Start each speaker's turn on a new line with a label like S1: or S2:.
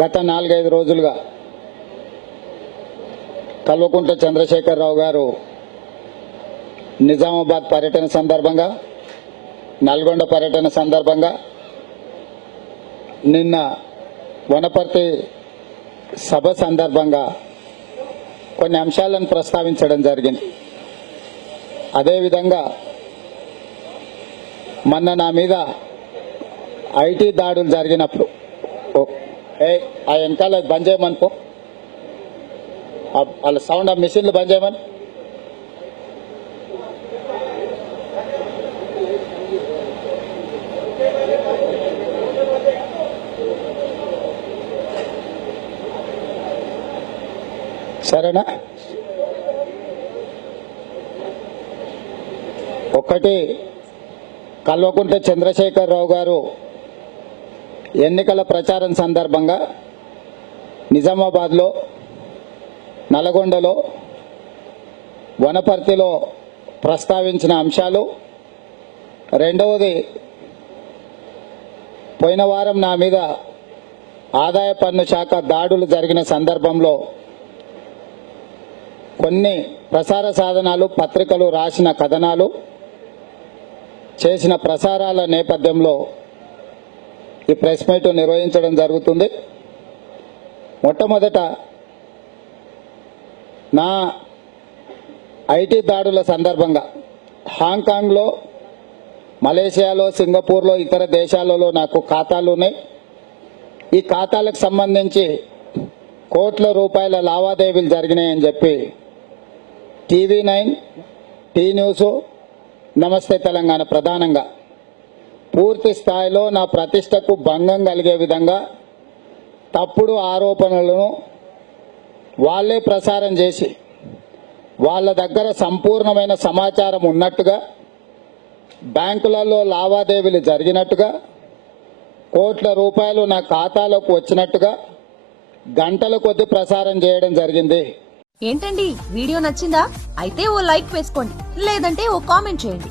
S1: గత నాలుగైదు రోజులుగా కల్వకుంట్ల చంద్రశేఖరరావు గారు నిజామాబాద్ పర్యటన సందర్భంగా నల్గొండ పర్యటన సందర్భంగా నిన్న వనపర్తి సభ సందర్భంగా కొన్ని అంశాలను ప్రస్తావించడం జరిగింది. అదేవిధంగా మొన్న నా మీద ఐటీ దాడులు జరిగినప్పుడు ఓ, ఏ ఆ వెనకాల బంద్ చేయమనుకో వాళ్ళ సౌండ్ ఆ మిషన్లు బంద్ చేయమని సరేనా? ఒకటి కల్వకుంట్ల చంద్రశేఖరరావు గారు ఎన్నికల ప్రచారం సందర్భంగా నిజామాబాద్లో నల్గొండలో వనపర్తిలో ప్రస్తావించిన అంశాలు. రెండవది పోయిన వారం నా మీద ఆదాయ పన్ను శాఖ దాడులు జరిగిన సందర్భంలో కొన్ని ప్రసార సాధనాలు పత్రికలు రాసిన కథనాలు చేసిన ప్రసారాల నేపథ్యంలో ఈ ప్రెస్ మీట్ నిర్వహించడం జరుగుతుంది. మొట్టమొదట నా ఐటీ దాడుల సందర్భంగా హాంకాంగ్లో మలేషియాలో సింగపూర్లో ఇతర దేశాలలో నాకు ఖాతాలు ఉన్నాయి. ఈ ఖాతాలకు సంబంధించి కోట్ల రూపాయల లావాదేవీలు జరిగినాయని చెప్పి టీవీ నైన్ టీ న్యూస్ నమస్తే తెలంగాణ ప్రధానంగా పూర్తి స్థాయిలో నా ప్రతిష్టకు భంగం కలిగే విధంగా తప్పుడు ఆరోపణలను వాళ్ళే ప్రసారం చేసి వాళ్ళ దగ్గర సంపూర్ణమైన సమాచారం ఉన్నట్టుగా బ్యాంకులలో లావాదేవీలు జరిగినట్టుగా కోట్ల రూపాయలు నా ఖాతాలోకి వచ్చినట్టుగా గంటల కొద్ది ప్రసారం చేయడం జరిగింది.
S2: ఏంటండి? వీడియో నచ్చిందా? అయితే ఓ లైక్ వేసుకోండి. లేదంటే ఓ కామెంట్ చేయండి.